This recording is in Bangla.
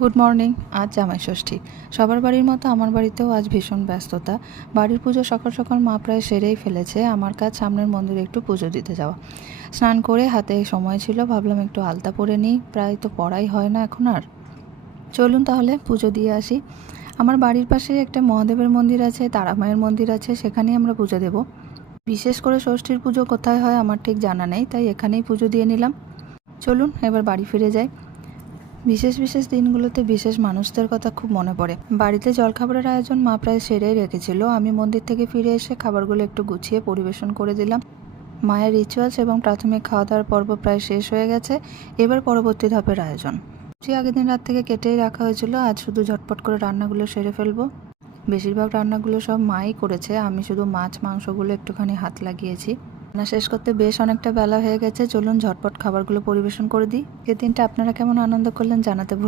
Good morning. আজ জামাই ষষ্ঠী। সবার বাড়ির মতো আমার বাড়িতেও আজ ভীষণ ব্যস্ততা। বাড়ির পুজো সকাল সকাল মা প্রায় সেরেই ফেলেছে। আমার কাজ সামনের মন্দিরে একটু পুজো দিতে যাওয়া। স্নান করে হাতে সময় ছিল, ভাবলাম একটু আলতা পরে নিই। প্রায় তো পড়াই হয় না এখন আর। চলুন তাহলে পুজো দিয়ে আসি। আমার বাড়ির পাশে একটা মহাদেবের মন্দির আছে, তারা মায়ের মন্দির আছে, সেখানেই আমরা পুজো দেব। বিশেষ করে ষষ্ঠীর পুজো কোথায় হয় আমার ঠিক জানা নেই, তাই এখানেই পুজো দিয়ে নিলাম। চলুন এবার বাড়ি ফিরে যাই। বিশেষ বিশেষ দিনগুলোতে বিশেষ মানুষদের কথা খুব মনে পড়ে। বাড়িতে জলখাবারের আয়োজন মা প্রায় সেরেই রেখেছিল। আমি মন্দির থেকে ফিরে এসে খাবারগুলো একটু গুছিয়ে পরিবেশন করে দিলাম। মায়ের রিচুয়ালস এবং প্রাথমিক খাওয়া দাওয়ার পর্ব প্রায় শেষ হয়ে গেছে। এবার পরবর্তী ধাপের আয়োজন। আগের দিন রাত থেকে কেটেই রাখা হয়েছিল, আজ শুধু ঝটপট করে রান্নাগুলো সেরে ফেলবো। বেশিরভাগ রান্নাগুলো সব মাই করেছে, আমি শুধু মাছ মাংসগুলো একটুখানি হাত লাগিয়েছি। রান্না শেষ করতে বেশ অনেকটা বেলা হয়ে গেছে। চলুন ঝটপট খাবারগুলো পরিবেশন করে দিই। এই দিনটা আপনারা কেমন আনন্দ করলেন জানাতে ভুলবেন না।